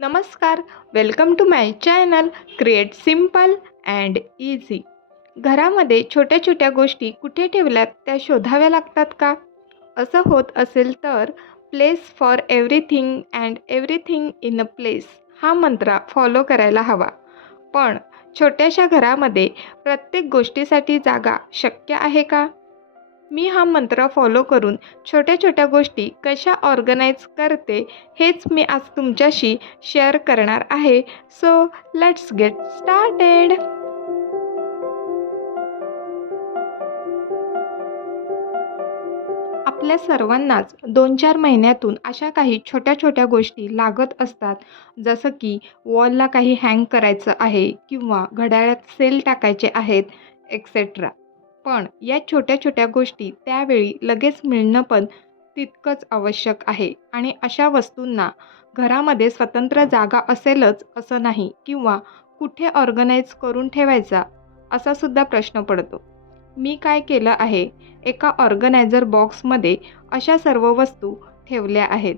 नमस्कार, welcome to my channel create simple and easy. घरामध्ये छोट्या छोट्या गोष्टी कुठे ठेवल्यात त्या शोधाव्या लागतात का? असं होत असेल तर place for everything and everything in a place हा मंत्र फॉलो करायला हवा. पण छोट्याशा घरामध्ये प्रत्येक गोष्टीसाठी जागा शक्य आहे का? मी हा मंत्र फॉलो करून छोट्या छोट्या गोष्टी कशा ऑर्गनाईज करते हेच मी आज तुमच्याशी शेअर करणार आहे. So let's get started. आपल्या सर्वांनाच 2-4 महिन्यातून अशा काही छोट्या छोट्या गोष्टी लागत असतात. जसं की वॉलला काही हँग करायचं आहे किंवा घड्याळात सेल टाकायचे आहेत एक्सेट्रा. पण या छोट्या छोट्या गोष्टी त्यावेळी लगेच मिळणं पण तितकंच आवश्यक आहे आणि अशा वस्तूंना घरामध्ये स्वतंत्र जागा असेलच असं नाही किंवा कुठे ऑर्गनाईज करून ठेवायचा असा सुद्धा प्रश्न पडतो. मी काय केलं आहे, एका ऑर्गनायझर बॉक्समध्ये अशा सर्व वस्तू ठेवल्या आहेत.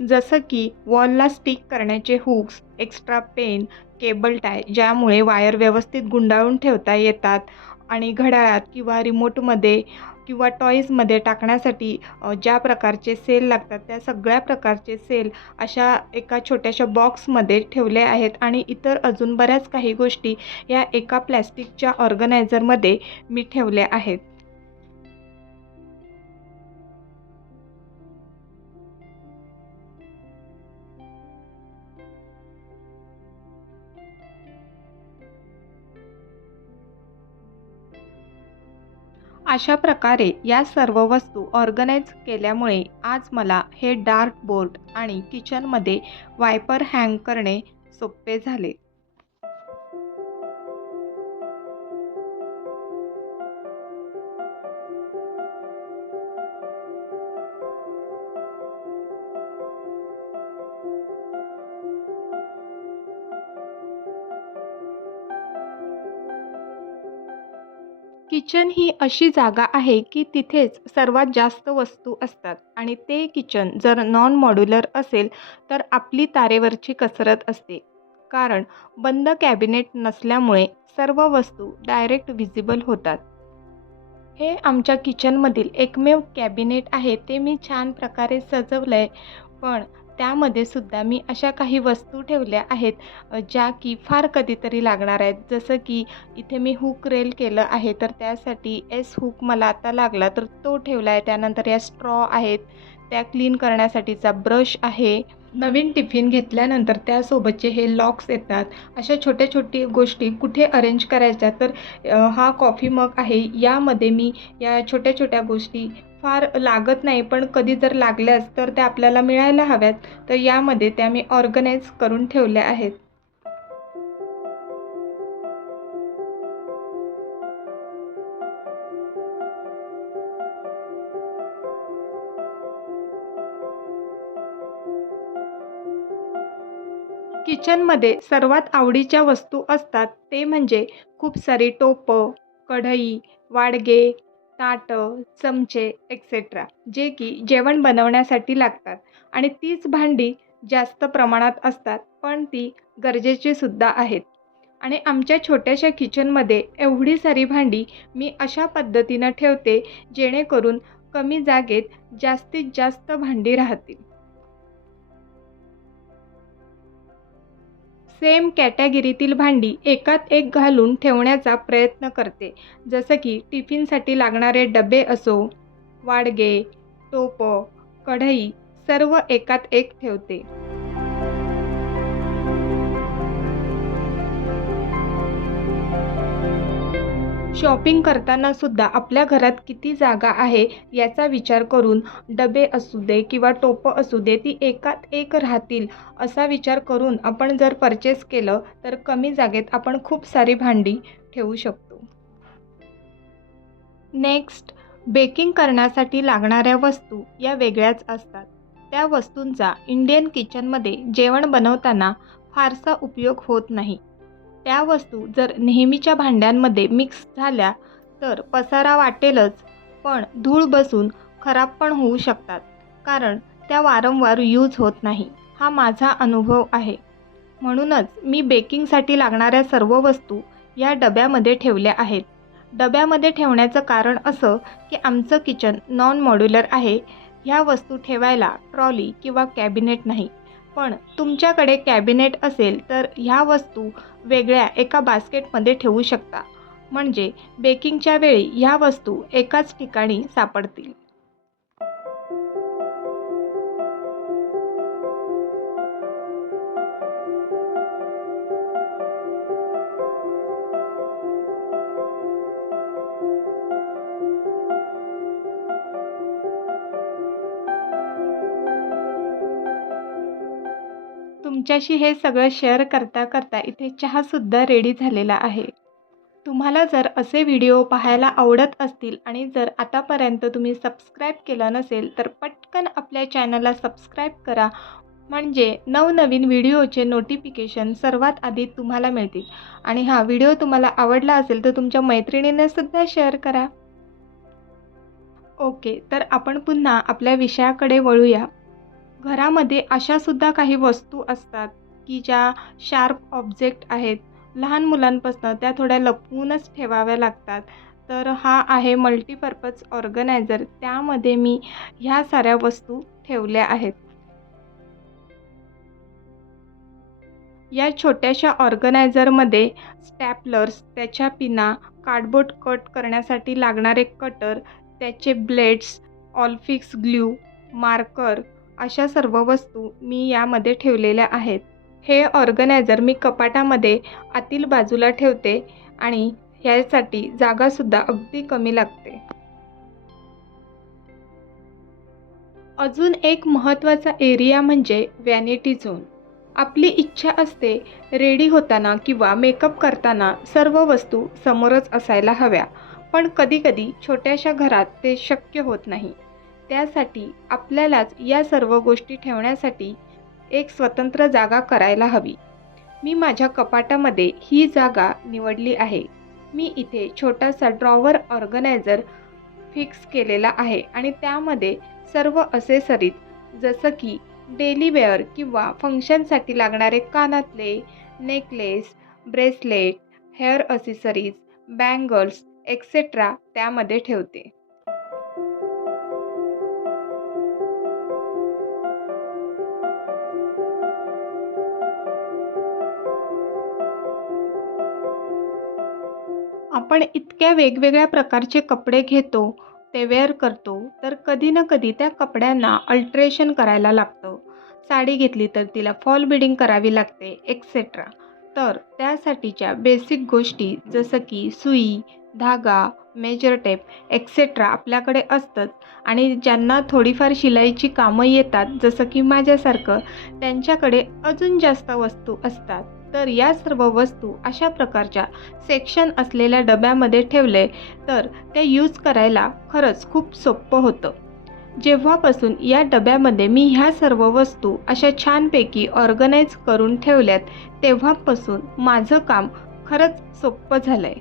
जसं की वॉलला स्टिक करण्याचे hooks, extra pen, cable tie ज्यामुळे वायर व्यवस्थित गुंडाळून ठेवता येतात आणि घड्याळात किंवा रिमोटमध्ये किंवा टॉईजमध्ये टाकण्यासाठी ज्या प्रकारचे सेल लागतात त्या सगळ्या प्रकारचे सेल अशा एका छोट्याशा बॉक्समध्ये ठेवले आहेत आणि इतर अजून बऱ्याच काही गोष्टी या एका प्लॅस्टिकच्या ऑर्गनायझरमध्ये मी ठेवल्या आहेत. अशा प्रकारे या सर्व वस्तू ऑर्गनाईज केल्यामुळे आज मला हे डार्ट बोर्ड आणि किचनमध्ये वायपर हँग करणे सोपे झाले. किचन ही अशी जागा आहे की तिथेच सर्वात जास्त वस्तू असतात आणि ते किचन जर नॉन मॉड्युलर असेल तर आपली तारेवरची कसरत असते. कारण बंद कॅबिनेट नसल्यामुळे सर्व वस्तू डायरेक्ट व्हिजिबल होतात. हे आमच्या किचनमधील एकमेव कॅबिनेट आहे. ते मी छान प्रकारे सजवलं आहे. पण त्यामध्ये सुद्धा मी अशा काही वस्तू ठेवल्या आहेत ज्या की फार कधीतरी लागणार आहेत. जसं की इथे मी हुक रेल केलं आहे तर त्यासाठी एस हुक मला आता लागला तर तो ठेवला आहे. त्यानंतर या स्ट्रॉ आहेत, त्या क्लीन करण्यासाठीचा ब्रश आहे. नवीन टिफिन घेतल्यानंतर त्यासोबतचे हे लॉक्स येतात. अशा छोट्या छोटी गोष्टी कुठे अरेंज करायच्या तर हा कॉफी मग आहे. यामध्ये मी या छोट्या छोट्या गोष्टी फार लागत नाही पण कधी जर लागल्यास तर त्या आपल्याला मिळायला हव्यात. तर यामध्ये त्या मी ऑर्गनाईज करून ठेवल्या आहेत. किचनमध्ये सर्वात आवडीच्या वस्तू असतात ते म्हणजे खूप सारी टोपं, कढई, वाडगे, ताटं, चमचे एक्सेट्रा जे की जेवण बनवण्यासाठी लागतात आणि तीच भांडी जास्त प्रमाणात असतात पण ती गरजेची सुद्धा आहेत. आणि आमच्या छोट्याशा किचनमध्ये एवढी सारी भांडी मी अशा पद्धतीनं ठेवते जेणेकरून कमी जागेत जास्तीत जास्त भांडी राहतील. सेम कॅटेगरीतील भांडी एकात एक घालून ठेवण्याचा प्रयत्न करते. जसं की टिफिनसाठी लागणारे डबे असो, वाडगे, टोपं, कढई सर्व एकात एक ठेवते. शॉपिंग करताना सुद्धा आपल्या घरात किती जागा आहे याचा विचार करून डबे असू दे किंवा टोपं असू दे ती एकात एक राहतील असा विचार करून आपण जर परचेस केलं तर कमी जागेत आपण खूप सारी भांडी ठेवू शकतो. नेक्स्ट, बेकिंग करण्यासाठी लागणाऱ्या वस्तू या वेगळ्याच असतात. त्या वस्तूंचा इंडियन किचनमध्ये जेवण बनवताना फारसा उपयोग होत नाही. त्या वस्तू जर नेहमीच्या भांड्यांमध्ये मिक्स झाल्या तर पसारा वाटेलच, पण धूळ बसून खराब पण होऊ शकतात कारण त्या वारंवार यूज होत नाही. हा माझा अनुभव आहे. म्हणूनच मी बेकिंगसाठी लागणाऱ्या सर्व वस्तू या डब्यामध्ये ठेवल्या आहेत. डब्यामध्ये ठेवण्याचं कारण असं की आमचं किचन नॉन मॉड्युलर आहे. ह्या वस्तू ठेवायला ट्रॉली किंवा कॅबिनेट नाही. पण तुमच्याकडे कॅबिनेट असेल तर ह्या वस्तू वेगळ्या एका बास्केटमध्ये ठेवू शकता. म्हणजे बेकिंगच्या वेळी ह्या वस्तू एकाच ठिकाणी सापडतील. तुमच्याशी हे सगळं शेअर करता करता इथे चहासुद्धा रेडी झालेला आहे. तुम्हाला जर असे व्हिडिओ पाहायला आवडत असतील आणि जर आतापर्यंत तुम्ही सबस्क्राईब केलं नसेल तर पटकन आपल्या चॅनलला सबस्क्राईब करा. म्हणजे नवनवीन व्हिडिओचे नोटिफिकेशन सर्वात आधी तुम्हाला मिळतील. आणि हा व्हिडिओ तुम्हाला आवडला असेल तर तुमच्या मैत्रिणींना सुद्धा शेअर करा. ओके, तर आपण पुन्हा आपल्या विषयाकडे वळूया. घरामध्ये अशासुद्धा काही वस्तू असतात की ज्या शार्प ऑब्जेक्ट आहेत. लहान मुलांपासून त्या थोड्या लपवूनच ठेवाव्या लागतात. तर हा आहे मल्टीपर्पज ऑर्गनायझर. त्यामध्ये मी ह्या साऱ्या वस्तू ठेवल्या आहेत. या छोट्याशा ऑर्गनायझरमध्ये स्टॅपलर्स, त्याच्या पिना, कार्डबोर्ड कट करण्यासाठी लागणारे कटर, त्याचे ब्लेड्स, ऑलफिक्स ग्ल्यू, मार्कर अशा सर्व वस्तू मी यामध्ये ठेवलेल्या आहेत. हे ऑर्गनायझर मी कपाटामध्ये आतील बाजूला ठेवते आणि ह्यासाठी जागासुद्धा अगदी कमी लागते. अजून एक महत्त्वाचा एरिया म्हणजे व्हॅनिटी झोन. आपली इच्छा असते रेडी होताना किंवा मेकअप करताना सर्व वस्तू समोरच असायला हव्या. पण कधीकधी छोट्याशा घरात ते शक्य होत नाही. त्यासाठी आपल्यालाच या सर्व गोष्टी ठेवण्यासाठी एक स्वतंत्र जागा करायला हवी. मी माझ्या कपाटामध्ये ही जागा निवडली आहे. मी इथे छोटासा ड्रॉवर ऑर्गनायझर फिक्स केलेला आहे आणि त्यामध्ये सर्व असेसरीज जसं की डेली वेअर किंवा फंक्शनसाठी लागणारे कानातले, necklace, bracelet, hair accessories, bangles etcetera त्यामध्ये ठेवते. आपण इतक्या वेगवेगळ्या प्रकारचे कपडे घेतो, ते वेअर करतो, तर कधी ना कधी त्या कपड्यांना अल्टरेशन करायला लागतं. साडी घेतली तर तिला फॉल बिडिंग करावी लागते एक्सेट्रा. तर त्यासाठीच्या बेसिक गोष्टी जसं की सुई, धागा, मेजर टेप एक्सेट्रा आपल्याकडे असतंच. आणि ज्यांना थोडीफार शिलाईची कामं येतात जसं की माझ्यासारखं, त्यांच्याकडे अजून जास्त वस्तू असतात. तर या सर्व वस्तू अशा प्रकारच्या सेक्शन असलेल्या डब्यामध्ये ठेवले तर ते यूज करायला खरंच खूप सोपं होतं. जेव्हापासून या डब्यामध्ये मी ह्या सर्व वस्तू अशा छानपैकी ऑर्गनाईज करून ठेवल्यात तेव्हापासून माझं काम खरंच सोपं झालंय.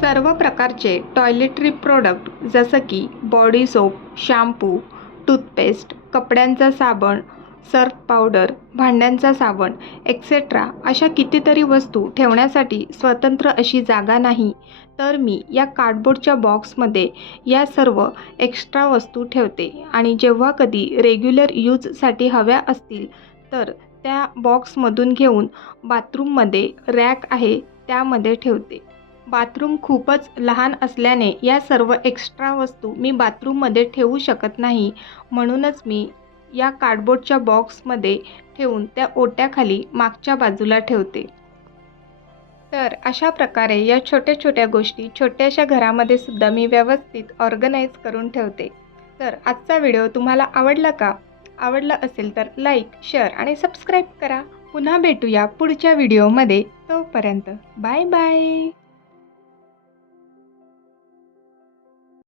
सर्व प्रकारचे टॉयलेटरी प्रोडक्ट जसं की बॉडी सोप, शॅम्पू, टूथपेस्ट, कपड्यांचा साबण, सर्फ पावडर, भांड्यांचा साबण एक्सेट्रा अशा कितीतरी वस्तू ठेवण्यासाठी स्वतंत्र अशी जागा नाही. तर मी या कार्डबोर्डच्या बॉक्समध्ये या सर्व एक्स्ट्रा वस्तू ठेवते आणि जेव्हा कधी रेग्युलर यूजसाठी हव्या असतील तर त्या बॉक्समधून घेऊन बाथरूममध्ये रॅक आहे त्यामध्ये ठेवते. बाथरूम खूपच लहान असल्याने या सर्व एक्स्ट्रा वस्तू मी बाथरूममध्ये ठेवू शकत नाही. म्हणूनच मी या कार्डबोर्डच्या बॉक्समध्ये ठेवून त्या ओट्याखाली मागच्या बाजूला ठेवते. तर अशा प्रकारे या छोट्या छोट्या गोष्टी छोट्याशा घरामध्ये सुद्धा मी व्यवस्थित ऑर्गनाईज करून ठेवते. तर आजचा व्हिडिओ तुम्हाला आवडला का? आवडला असेल तर लाईक, शेअर आणि सबस्क्राईब करा. पुन्हा भेटूया पुढच्या व्हिडिओमध्ये. तोपर्यंत बाय बाय.